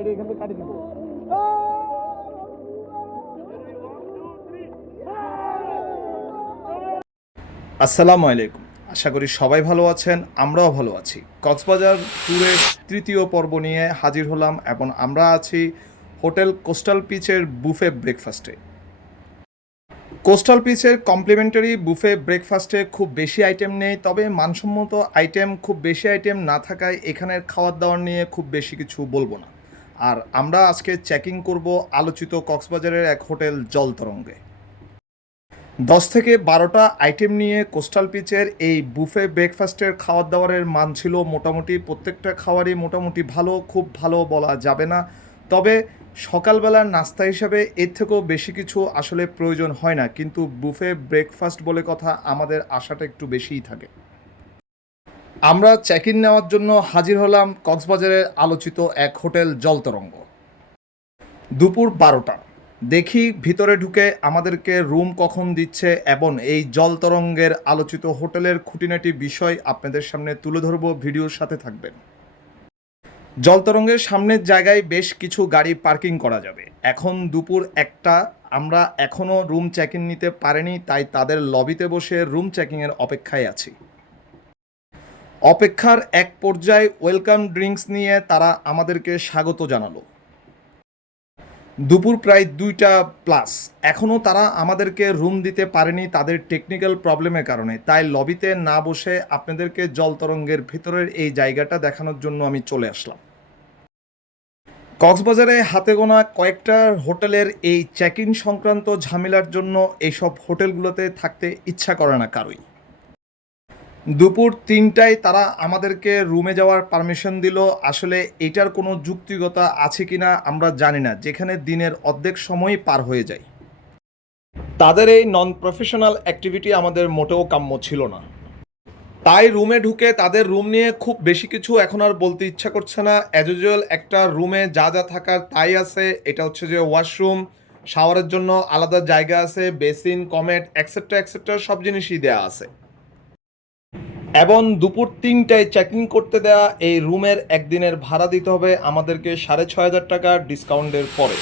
এটা এখান থেকে কাটি দিব। আসসালামু আলাইকুম। আশা করি সবাই ভালো আছেন, আমরাও ভালো আছি। কক্সবাজার ট্যুরের তৃতীয় পর্ব নিয়ে হাজির হলাম এবং আমরা আছি হোটেল কোস্টাল পিচের বুফে ব্রেকফাস্টে। কোস্টাল পিচের কমপ্লিমেন্টারি বুফে ব্রেকফাস্টে খুব বেশি আইটেম নেই, তবে মানসম্মত আইটেম খুব বেশি আইটেম না থাকায় এখানের খাওয়ার দাওয়ার নিয়ে খুব বেশি কিছু বলব না। আর আমরা আজকে চেকিং করব আলোচিত কক্সবাজারের এক হোটেল জলতরঙ্গে। দশ থেকে বারোটা আইটেম নিয়ে কোস্টাল পিচের এই বুফে ব্রেকফাস্টের খাওয়ার দাওয়ারের মান ছিল মোটামুটি, প্রত্যেকটা খাবারই মোটামুটি ভালো, খুব ভালো বলা যাবে না। তবে সকালবেলার নাস্তা হিসাবে এর থেকেও বেশি কিছু আসলে প্রয়োজন হয় না, কিন্তু বুফে ব্রেকফাস্ট বলে কথা আমাদের আশাটা একটু বেশিই থাকে। আমরা চেক ইন নেওয়ার জন্য হাজির হলাম কক্সবাজারের আলোচিত এক হোটেল জলতরঙ্গ। দুপুর বারোটা। দেখি ভিতরে ঢুকে আমাদেরকে রুম কখন দিচ্ছে এবং এই জল তরঙ্গের আলোচিত হোটেলের খুঁটিনাটি বিষয় আপনাদের সামনে তুলে ধরব, ভিডিওর সাথে থাকবেন। জল তরঙ্গের সামনের জায়গায় বেশ কিছু গাড়ি পার্কিং করা যাবে। এখন দুপুর একটা, আমরা এখনও রুম চেক ইন নিতে পারিনি, তাই তাদের লবিতে বসে রুম চেকিংয়ের অপেক্ষায় আছি। অপেক্ষার এক পর্যায়ে ওয়েলকাম ড্রিঙ্কস নিয়ে তারা আমাদেরকে স্বাগত জানালো। দুপুর প্রায় দুইটা প্লাস। এখনও তারা আমাদেরকে রুম দিতে পারেনি তাদের টেকনিক্যাল প্রবলেমের কারণে। তাই লবিতে না বসে আপনাদেরকে জল তরঙ্গের ভিতরের এই জায়গাটা দেখানোর জন্য আমি চলে আসলাম। কক্সবাজারে হাতে গোনা কয়েকটা হোটেলের এই চেক ইন সংক্রান্ত ঝামেলার জন্য এইসব হোটেলগুলোতে থাকতে ইচ্ছা করে না কারোই। দুপুর তিনটায় তারা আমাদেরকে রুমে যাওয়ার পারমিশন দিল। আসলে এটার কোনো যুক্তিগতা আছে কিনা আমরা জানি না, যেখানে দিনের অর্ধেক সময় পার হয়ে যায়। তাদের এই নন প্রফেশনাল অ্যাক্টিভিটি আমাদের মোটেও কাম্য ছিল না। তাই রুমে ঢুকে তাদের রুম নিয়ে খুব বেশি কিছু এখন আর বলতে ইচ্ছা করছে না। অ্যাজ ইউজুয়াল একটা রুমে যা যা থাকার তাই আছে। এটা হচ্ছে যে ওয়াশরুম শাওয়ারের জন্য আলাদা জায়গা আছে বেসিন কমেট অ্যাকসেট্রা অ্যাকসেট্রা সব জিনিসই দেওয়া আছে। এবং দুপুর তিনটায় চেকিং করতে দেওয়া এই রুমের একদিনের ভাড়া দিতে হবে আমাদেরকে সাড়ে ছয় হাজার টাকা ডিসকাউন্টের পরে।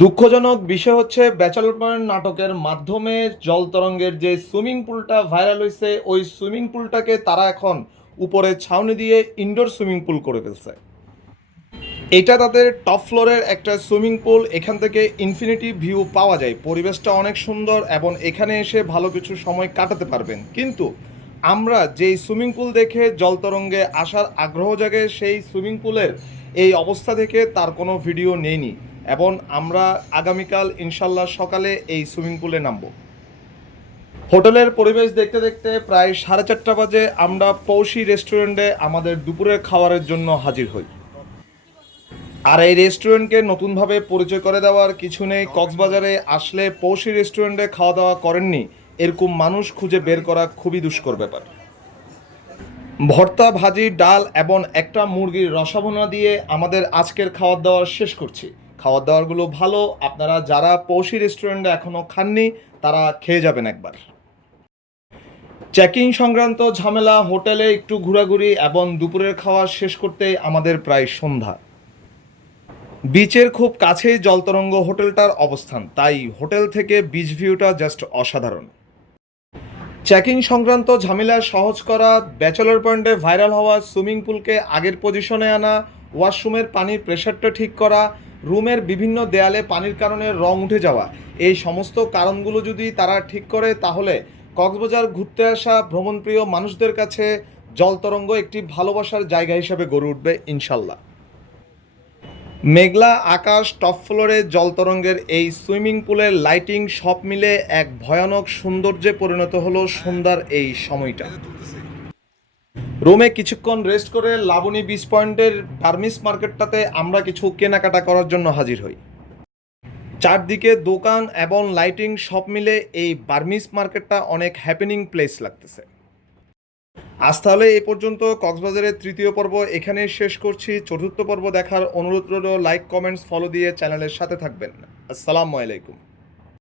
দুঃখজনক বিষয় হচ্ছে ব্যাচেলর নাটকের মাধ্যমে জল তরঙ্গের যে সুইমিং পুলটা ভাইরাল হয়েছে, ওই সুইমিং পুলটাকে তারা এখন উপরে ছাউনি দিয়ে ইনডোর সুইমিং পুল করে ফেলছে। এটা তাদের টপ ফ্লোরের একটা সুইমিং পুল এখান থেকে ইনফিনিটি ভিউ পাওয়া যায়। পরিবেশটা অনেক সুন্দর এবং এখানে এসে ভালো কিছু সময় কাটাতে পারবেন। কিন্তু আমরা যেই সুইমিং পুল দেখে জলতরঙ্গে আসার আগ্রহ জাগে, সেই সুইমিং পুলের এই অবস্থা থেকে তার কোনো ভিডিও নেইনি। এবং আমরা আগামীকাল ইনশাল্লাহ সকালে এই সুইমিং পুলে নামবো। হোটেলের পরিবেশ দেখতে দেখতে প্রায় সাড়ে চারটা বাজে আমরা পৌষি রেস্টুরেন্টে আমাদের দুপুরের খাবারের জন্য হাজির হই। আর এই রেস্টুরেন্টকে নতুনভাবে পরিচয় করে দেওয়ার কিছু নেই। কক্সবাজারে আসলে পৌষি রেস্টুরেন্টে খাওয়া দাওয়া করেননি। এরকম মানুষ খুঁজে বের করা খুবই দুষ্কর ব্যাপার। ভর্তা, ভাজি, ডাল এবং একটা মুরগির রসাভনা দিয়ে আমাদের আজকের খাওয়ার দাওয়ার শেষ করছি। খাওয়ার দাওয়ারগুলো ভালো। আপনারা যারা পৌষি রেস্টুরেন্টে এখনও খাননি, তারা খেয়ে যাবেন একবার। চেকিং সংক্রান্ত ঝামেলা, হোটেলে একটু ঘোরাঘুরি এবং দুপুরের খাওয়া শেষ করতে আমাদের প্রায় সন্ধ্যা। বিচের খুব কাছেই জলতরঙ্গ হোটেলটার অবস্থান। তাই হোটেল থেকে বিচ ভিউটা জাস্ট অসাধারণ। চেকিং সংক্রান্ত ঝামেলা সহজ করা ব্যাচেলর পয়েন্টে ভাইরাল হওয়া সুইমিং পুলকে আগের পজিশনে আনা ওয়াশরুমের পানির প্রেশারটা ঠিক করা রুমের বিভিন্ন দেয়ালে পানির কারণে রং উঠে যাওয়া, এই সমস্ত কারণগুলো যদি তারা ঠিক করে, তাহলে কক্সবাজার ঘুরতে আসা ভ্রমণপ্রিয় মানুষদের কাছে জলতরঙ্গ একটি ভালোবাসার জায়গা হিসেবে গড়ে উঠবে ইনশাল্লাহ। মেঘলা আকাশ টপ ফ্লোরে জলতরঙ্গের এই সুইমিং পুলের লাইটিং সব মিলে এক ভয়ানক সৌন্দর্যে পরিণত হলো সন্ধ্যার এই সময়টা। রুমে কিছুক্ষণ রেস্ট করে লাবণী বিচ পয়েন্টের বার্মিস মার্কেটটাতে আমরা কিছু কেনাকাটা করার জন্য হাজির হই। চারদিকে দোকান এবং লাইটিং সব মিলে এই বার্মিস মার্কেটটা অনেক হ্যাপেনিং প্লেস লাগতেছে। আজ তাহলে এ পর্যন্ত কক্সবাজারের তৃতীয় পর্ব এখানে শেষ করছি। চতুর্থ পর্ব দেখার অনুরোধ রইল লাইক কমেন্টস ফলো দিয়ে চ্যানেলের সাথে থাকবেন। আসসালামু আলাইকুম।